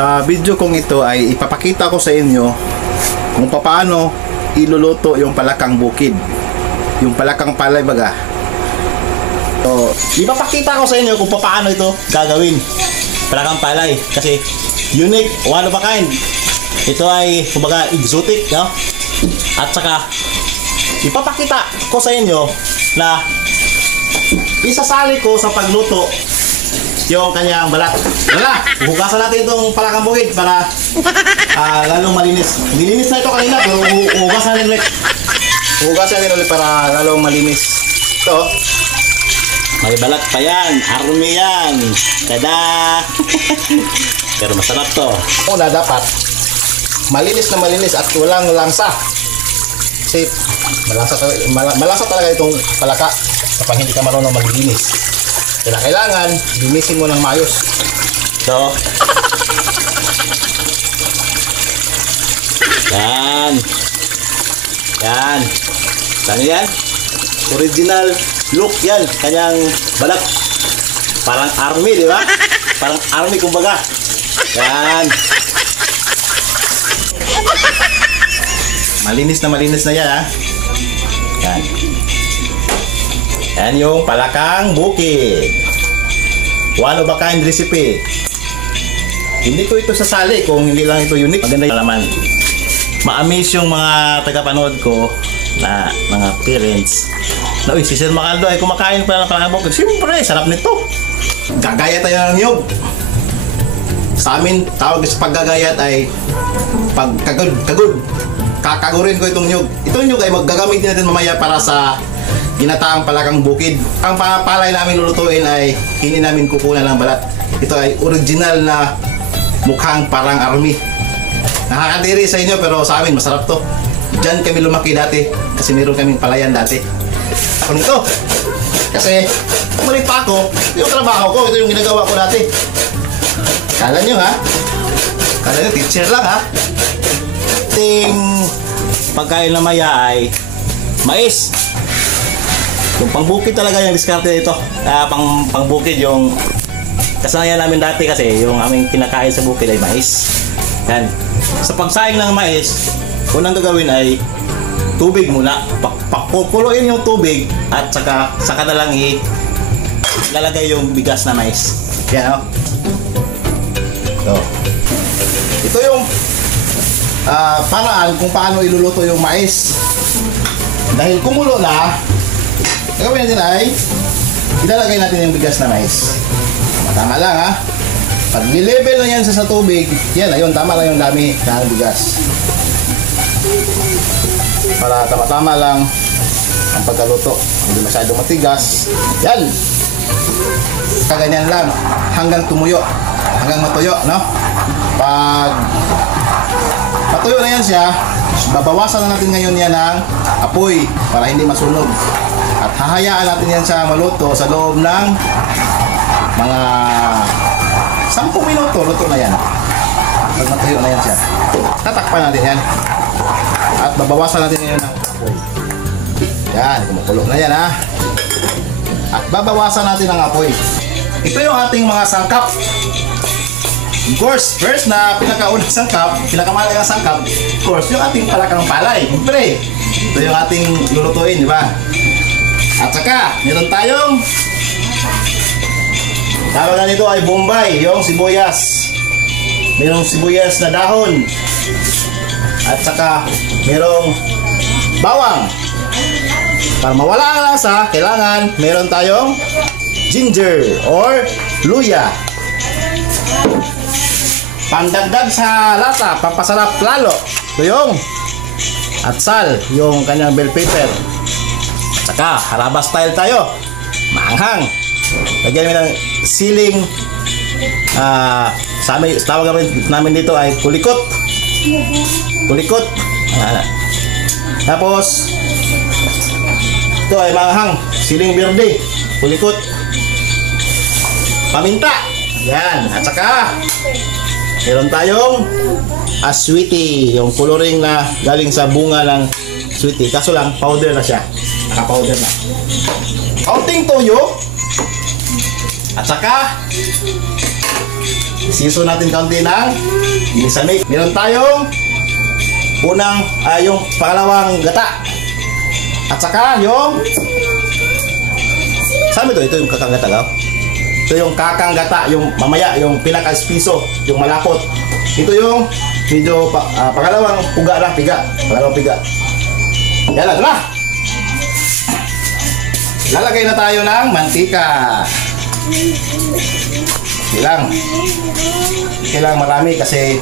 Sa video kong ito ay ipapakita ko sa inyo kung paano iluluto yung palakang bukid, yung palakang palay baga. So, ipapakita ko sa inyo kung paano ito gagawin, palakang palay, kasi unique, one of a kind. Ito ay kumbaga exotic, no? At saka ipapakita ko sa inyo na isasali ko sa pagluto yung kanyang balat. Wala, hugasan natin itong palakang bukid para lalong malinis. Nilinis na ito kanina pero hugasan natin ulit. Hugasan natin ulit para lalong malinis. Ito, may balat pa yan. Army yan. Tada! Pero masarap to. Una dapat malinis na malinis at walang langsa. Kasi malasa talaga itong palaka kapag hindi ka marunong maglinis. Kaya kailangan linisin mo ng maayos. So, yan. Yan. Saan yan? Original look yan. Kanyang balat. Parang army, di ba? Parang army kumbaga. Yan. Malinis na yan, ha? Yan. Yan yung palakang bukid. One of a kind recipe. Hindi ko ito sasali kung hindi lang ito unique. Maganda yung laman. Ma-amaze yung mga tagapanood ko na mga parents na, uy, si Sir Macaldo ay kumakain pa ng palakang bukid. Siyempre, sarap nito. Gagaya tayo ng niyog. Sa amin, tawag sa paggagayat ay pagkagod. Kakagurin ko itong niyog. Itong niyog ay magagamit natin mamaya para sa ginataang palakang bukid. Ang palay namin lulutuin ay hindi namin kukunan ng balat. Ito ay original na mukhang parang army. Nakakadiri sa inyo pero sa amin masarap to. Diyan kami lumaki dati kasi meron kaming palayan dati. Ako nito. Kasi umalit pa ako, yung trabaho ko, ito yung ginagawa ko dati. Kala nyo ha? Kala nyo teacher lang ha? Ting pagkain na maya ay mais. Yung pangbukid talaga yung diskarte nito. Pangbukid yung kasanayan namin dati kasi yung aming kinakain sa bukid ay mais. Yan. Sa pagsaing ng mais, unang gagawin ay tubig muna. Pakukuluin yung tubig at saka na lang ilalagay yung bigas na mais. Yan, oh. So, ito yung paraan kung paano iluluto yung mais. Dahil kumulo na, gagawin natin ay ilalagay natin yung bigas na mais. Tama lang ha. Pag nilevel na yan sa tubig, yan ayun, tama lang yung dami ng bigas. Para tama-tama lang ang pagkaluto. Hindi masyadong matigas. Yan. Kaganyan lang hanggang tumuyo. Hanggang matuyo, no? Pag matuyo na yan siya, babawasan na natin ngayon yan ng apoy para hindi masunog. At hahayaan natin yan sa maluto sa loob ng mga 10 minuto, luto na yan. Pag matuyo na yan siya, tatakpan natin yan. At babawasan natin ngayon ng apoy. Yan, kumukulo na yan ha. At babawasan natin ang apoy. Ito yung ating mga sangkap. Of course, first na pinakaunang sangkap, pinakamalagang sangkap, of course, yung ating palakang palay. Siyempre, ito yung ating lulutuin, di ba? At saka, meron tayong tawagan nito ay bombay, yung sibuyas. Merong sibuyas na dahon. At saka, merong bawang. Para mawala ang lasa, kailangan meron tayong ginger or luya. Pandagdag sa lasa, pampasarap lalo. Ito yung atsal, yung kanyang bell pepper. At saka, haraba style tayo. Maanghang. Lagyan namin ng siling. Tawag namin dito ay kulikot. Kulikot. Tapos, ito ay maanghang. Siling berde. Kulikot. Paminta. Yan. At saka, meron tayong sweetie, yung coloring na galing sa bunga ng sweetie. Kaso lang, powder na siya. Naka-powder na. Kaunting toyo. At saka Siso natin kaunti ng inisamik. Meron tayong unang, yung pangalawang gata. At saka yung, saan ito? Ito yung kakang gata, gaw? Ito yung kakang gata, yung mamaya, yung pinaka-espiso, yung malapot. Ito yung medyo pangalawang puga na, piga. Pangalawang piga. Yan na, ito na. Lalagay na tayo ng mantika. Kailang marami kasi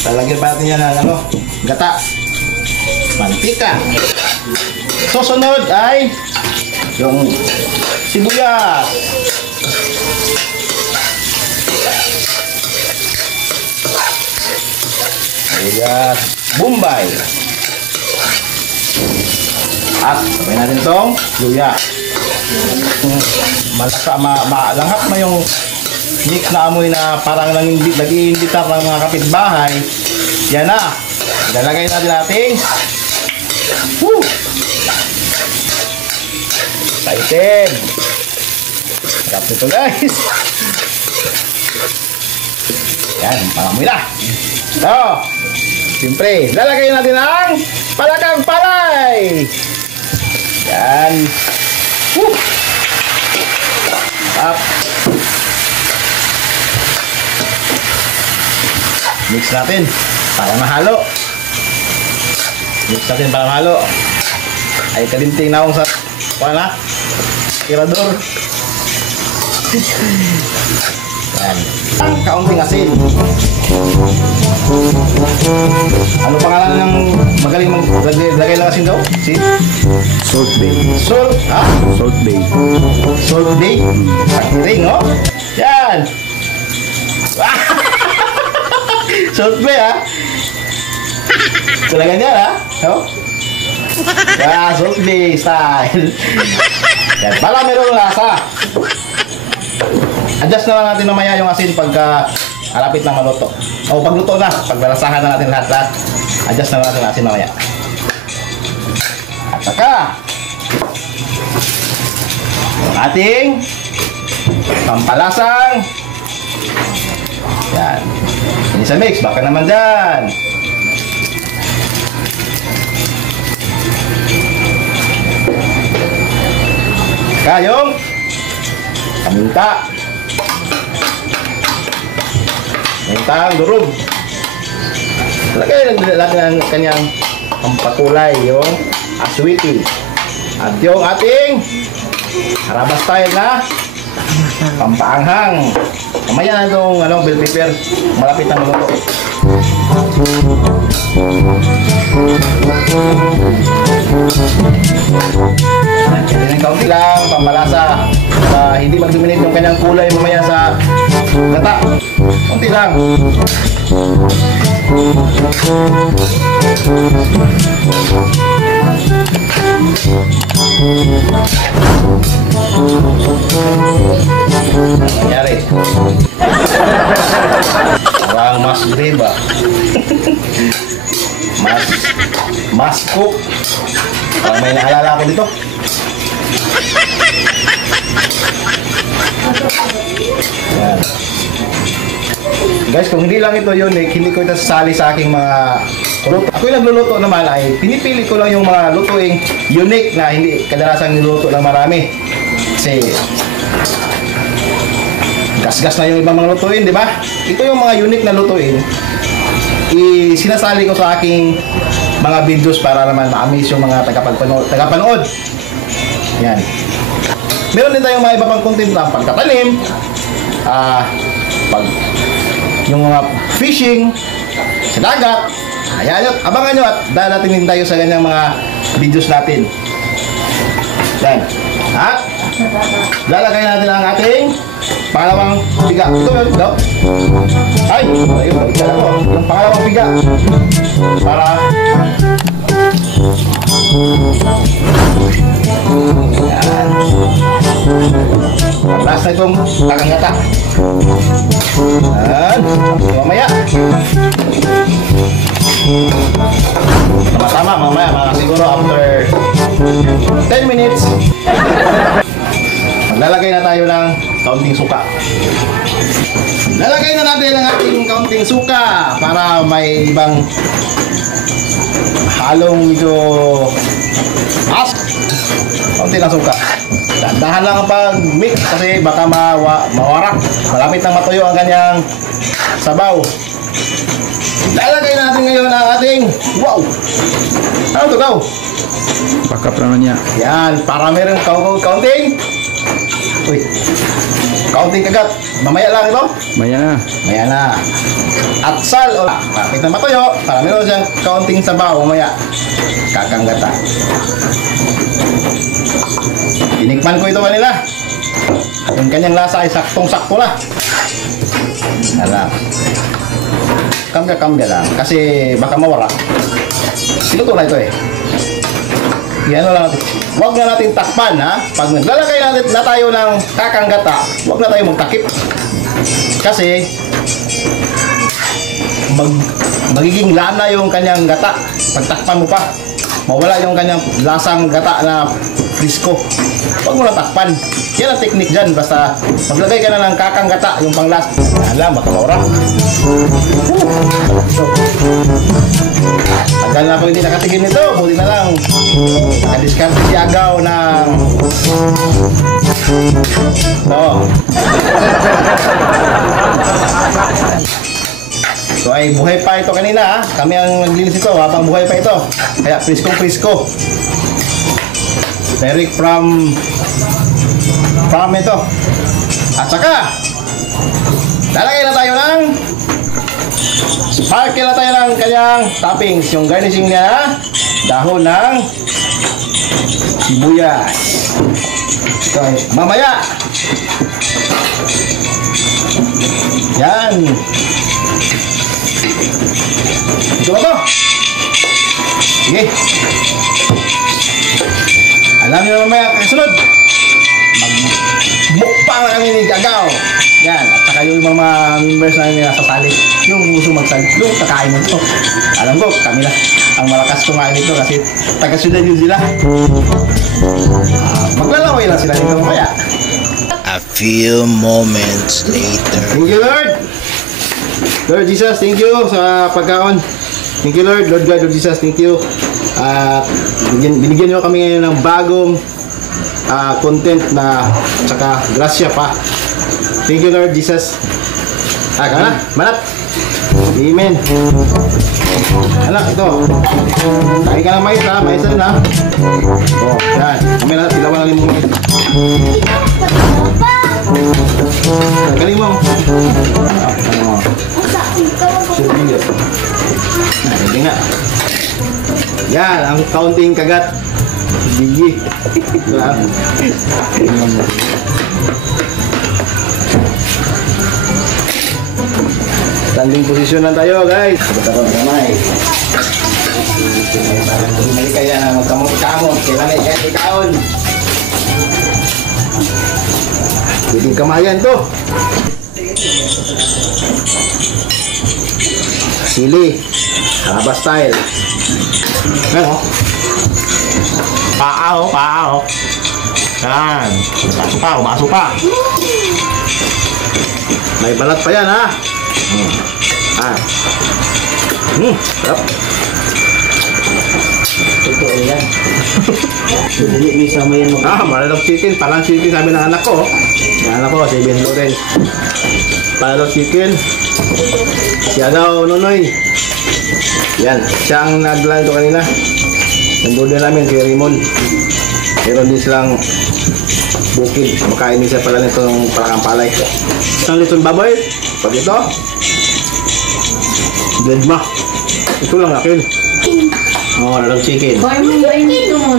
talagyan pa natin yan ng gata. Mantika. Susunod ay yung sibuyas. Sibuyas Bombay. At sabay natin itong luya. Malanghap na yung mix na amoy na parang nag-iinditar ng mga kapitbahay. Yan na. Ilalagay natin ating excited. Sarap nito guys. Yan, pangamoy na. So, siyempre, lalagay natin ang palakang palay. Yan. Up. Mix natin para mahalo. Ay kalinting na akong sa tirador. Yan. Ang kaunting asin. Ano pangalan ng magaling maglagay ng asin daw? Si? Salt Bay. Salt? Ha? Salt Bay. Salt Bay? Sakiring, oh? Yan! Salt Bay, ha? Talaga niyan, ha? Oh? Salt Bay style. Yan, para mayroong lasa. Adjust na lang natin mamaya yung asin pagka alapit na maluto. O pagluto na, paglalasahan na natin lahat. Adjust na lang natin ang asin mamaya. At saka yung ating pampalasang yan. Ini sa mix, baka naman dyan. Kayong paminta. Mintang durog. Lagay natin ang kanyang pampakulay, yung aswiti. At yung ating harabas style na pampaanghang. Mamaya na itong bell pepper. Malapit na maluto. Yan ang kaunti lang, pamalasa. Hindi mag-dominate yung kanyang kulay mamaya sa gata. Kaunti lang. Nangyari. Parang mas greba. Mas cook. Parang may naalala ako dito. Yan. Guys, kung hindi lang ito unique, hindi ko ito sasali sa aking mga luto. Ako yung nagluluto naman ay pinipili ko lang yung mga lutuing unique na hindi kadalasang niluto ng marami. Kasi gas-gas na yung ibang mga lutuin, di ba? Ito yung mga unique na lutuin. Sinasali ko sa aking mga videos para naman ma-amaze yung mga tagapanood. Yan. Meron din tayong mga iba pang content na pagtatanim, yung mga fishing sa dagat. Ayan, abangan nyo at dadating din tayo sa ganyang mga videos natin. Yan. At lalagay natin ang ating pangalawang piga. Ito yun, ito. Ay, ayun, balikan ako. Yung pangalawang piga. Para yan. Last na itong kakangata. Yan. Mamaya. Tama-tama, mamaya. Mga siguro after 10 minutes. Lalagay na tayo ng kaunting suka. Lalagay na natin ang ating kaunting suka para may ibang halong medyo as. Kaunti ng suka. Dahan lang ang pag-mix kasi baka mawarak. Malapit nang matuyo ang kanyang sabaw. Lalagay na natin ngayon ang ating wow! Ano to, Gaw? Backup naman niya. Yan, para meron kaunting. Uy, kaunting kagat. Mamaya lang ito. Maya na. Maya na. At sal. Malapit na matuyo. Para meron siyang kaunting sabaw. Mamaya. Kakanggata. Tinikman ko ito kanila. Yung kanyang lasa ay saktong-sakto na. Alam. Kambya lang. Kasi baka mawara. Sinuto na ito eh. Yan lang natin. Huwag na natin takpan ha. Pag naglalagay natin na tayo ng kakanggata, huwag na tayo magtakip. Kasi magiging lana yung kanyang gata. Pag takpan mo pa, mawala yung kanyang lasang gata na frisko. Huwag mo na takpan. Yan ang teknik dyan. Basta maglagay ka na ng kakanggata, yung panglas. Alam, baka mawara. Tagal na ako hindi nakatigil nito. Buti na lang nakadiskarte si Agaw ng so ay buhay pa ito kanina ha. Kami ang naglinis ito habang buhay pa ito. Kaya frisko. Direct from ito. At saka lalagay na tayo ng sparkle na tayo ng kanyang toppings. Yung garnishing niya, dahon ng sibuyas. Ito ay mamaya. Yan. Ito ba ito? Sige. Alam niyo mamaya kasunod. Mukbang na kami ni Agaw. Yan, at saka yung mga members namin na sasali, yung gusto magsali, yung kakain mo ito. Alam ko, kami na ang malakas kumain nito kasi taga-syudad yun sila. Maglalaway lang sila nito mamaya. A few moments later. Thank you, Lord. Lord Jesus, thank you sa pagkaon. Thank you, Lord. Lord God, Lord Jesus, thank you. Binigyan nyo kami ngayon ng bagong content na tsaka grasya pa. Thank you, Lord Jesus. Kana? Manap. Amen. Anak, ito. Kain ka ng mais ha. Mais na. Oh, yan. Kami na, tilawan lang yung mais. Galing mo. Hindi nga. Yan, ang counting kagat. Bigi. Standing position lang tayo, guys. Magkaroon kamay. Hindi kaya na magkamot-kamot. Kailangan kahit ikaon. Pwedeng kamayan to. Sili. Haba style. Ano? Paa. Yan. Umasok pa. May balat pa yan, ha? Sarap. Totoo yan. Hindi may sama yan. Malalog chicken. Parang chicken sabi ng anak ko. Yung anak ko, si Ben Loren. Malalog chicken. Siya daw, Nonoy. Yan. Siya ang naglalito kanina. Nandun namin kay Raymond. Meron din silang bukid. Makain din siya pala nito ng parang palay. Isang litong baboy. Pag ito, dedma. Ito lang akin. Oo, lalang chicken. Kaya mo yung ito mo.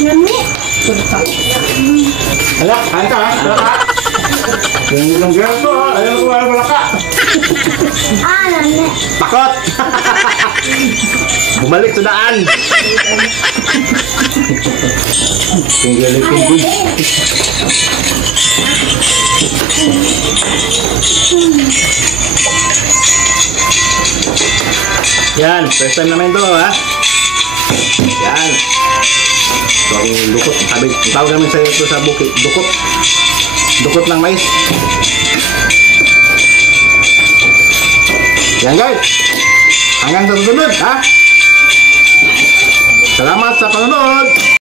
Nami. Hala, kain ka ha? Hala ka? Yung itong girl ko ha? Ayaw ko wala ka. Nami. Takot! Bumalik sa daan. Tinggalipin din. Yan, first time naman ito ha. Yan. So, ang dukot. Sabi, tawag namin sa ito sa bukid. Dukot. Dukot ng mais. Yan guys. Hanggang sa susunod, ha? Salamat sa panonood.